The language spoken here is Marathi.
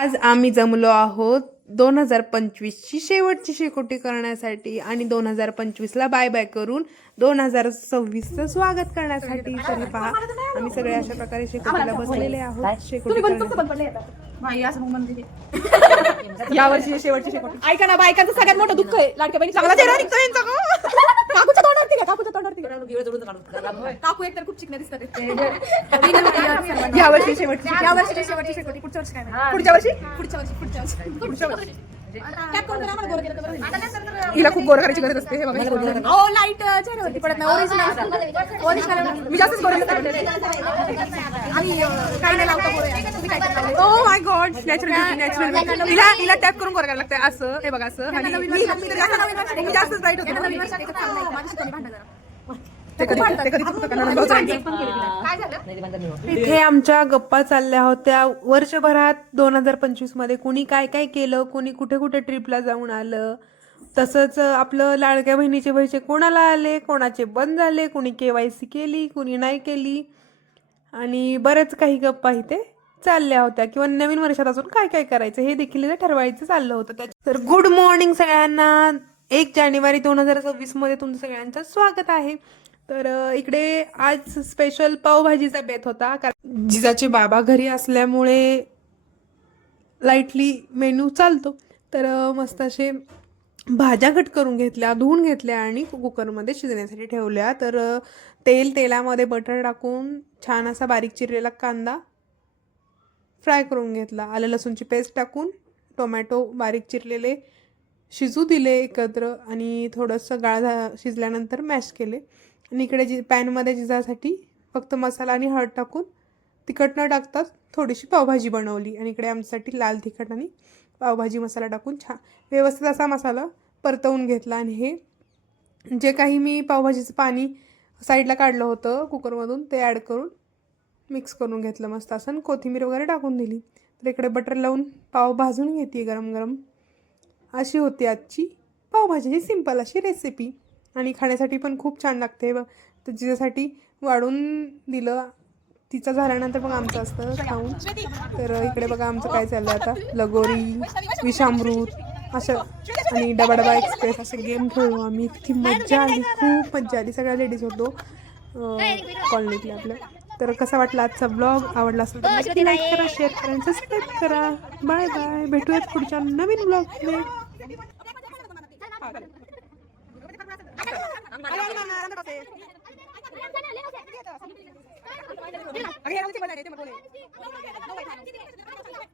आज आम्ही जमलो आहोत 2025ची शेवटची शेकोटी करण्यासाठी आणि 2025ला बाय बाय करून 2026चं स्वागत करण्यासाठी. तर हे पहा, आम्ही सगळे अशा प्रकारे शेकोटीला बसलेले आहोत. शेकोटी या वर्षी शेवटची शेकोटी. ऐका ना, बायकांचं सगळ्यात मोठं दुःख आहे लाडक्या बहिणी चांगला चेहरा निघतोय यांचा गं. काकूच्या तोंडावरती घ्या, काकूच्या तोंडावरती घ्या. काकू एकतर खूप चिकण्या दिसतात. या वर्षी शेवटची शेकोटी. पुढच्या वर्षी काय नाही. पुढच्या वर्षी टॅप करून आम्हाला गोरं केलं तर बरं होईल. हिला खूप गोरं करायची गरज असते. हे बघा, ओ लाईट चेहऱ्यावरती पडत नाही. ओरिजिनल मी जास्तच गोरं करते. आणि काही नाही लावता गोरं. तुम्ही काय करता? Oh my God, natural. हिला टॅप करून करायला लागतंय असं. हे बघा असं. आणि मी जास्तच लाईट होते. इथे आमच्या गप्पा चालल्या होत्या वर्षभरात 2025 मध्ये कुणी काय काय केलं, कुणी कुठे कुठे ट्रिपला जाऊन आलं. तसंच आपलं लाडक्या बहिणीचे पैसे कोणाला आले, कोणाचे बंद झाले, कुणी KYC केली, कुणी नाही केली, आणि बरेच काही गप्पा इथे चालल्या होत्या. किंवा नवीन वर्षात अजून काय काय करायचं हे देखील इथे ठरवायचं चाललं होतं. तर गुड मॉर्निंग सगळ्यांना. 1 जानेवारी 2026 मध्ये तुमचं सगळ्यांचं स्वागत आहे. तर इकडे आज स्पेशल पावभाजीचा बेत होता, कारण जिजाचे बाबा घरी असल्यामुळे लाईटली मेनू चालतो. तर मस्त असे भाज्या कट करून घेतल्या, धुवून घेतल्या आणि कुकरमध्ये शिजण्यासाठी ठेवल्या. तर तेलामध्ये बटर टाकून छान असा बारीक चिरलेला कांदा फ्राय करून घेतला. आलं लसूणची पेस्ट टाकून टोमॅटो बारीक चिरलेले शिजू दिले एकत्र, आणि थोडंसं शिजल्यानंतर मॅश केले. आणि इकडे पॅनमध्ये जिजासाठी फक्त मसाला आणि हळद टाकून तिखट न टाकतात थोडीशी पावभाजी बनवली. आणि इकडे आमच्यासाठी लाल तिखट आणि पावभाजी मसाला टाकून छान व्यवस्थित असा मसाला परतवून घेतला. आणि हे जे काही मी पावभाजीचं पाणी साईडला काढलं होतं कुकरमधून ते ॲड करून मिक्स करून घेतलं मस्त असं, आणि कोथिंबीर वगैरे टाकून दिली. तर इकडे बटर लावून पाव भाजून घेते गरम गरम. अशी होती आजची पावभाजीची सिंपल अशी रेसिपी, आणि खाण्यासाठी पण खूप छान लागते. तर जिच्यासाठी वाढून दिलं, तिचं झाल्यानंतर मग आमचं असतं खाऊन. तर इकडे बघा आमचं काय चाललं आता, लगोरी, विषामृत असं आणि डबा डबा एक्सप्रेस असे गेम खेळलो आम्ही. इतकी मज्जा आली, खूप मज्जा आली. सगळ्या लेडीज होतो कॉलनीतल्या आपल्या. तर कसा वाटला आजचा ब्लॉग? आवडला असेल तर नक्की लाईक करा, शेअर करा, सबस्क्राईब करा. बाय बाय, भेटूयात पुढच्या नवीन ब्लॉगमध्ये.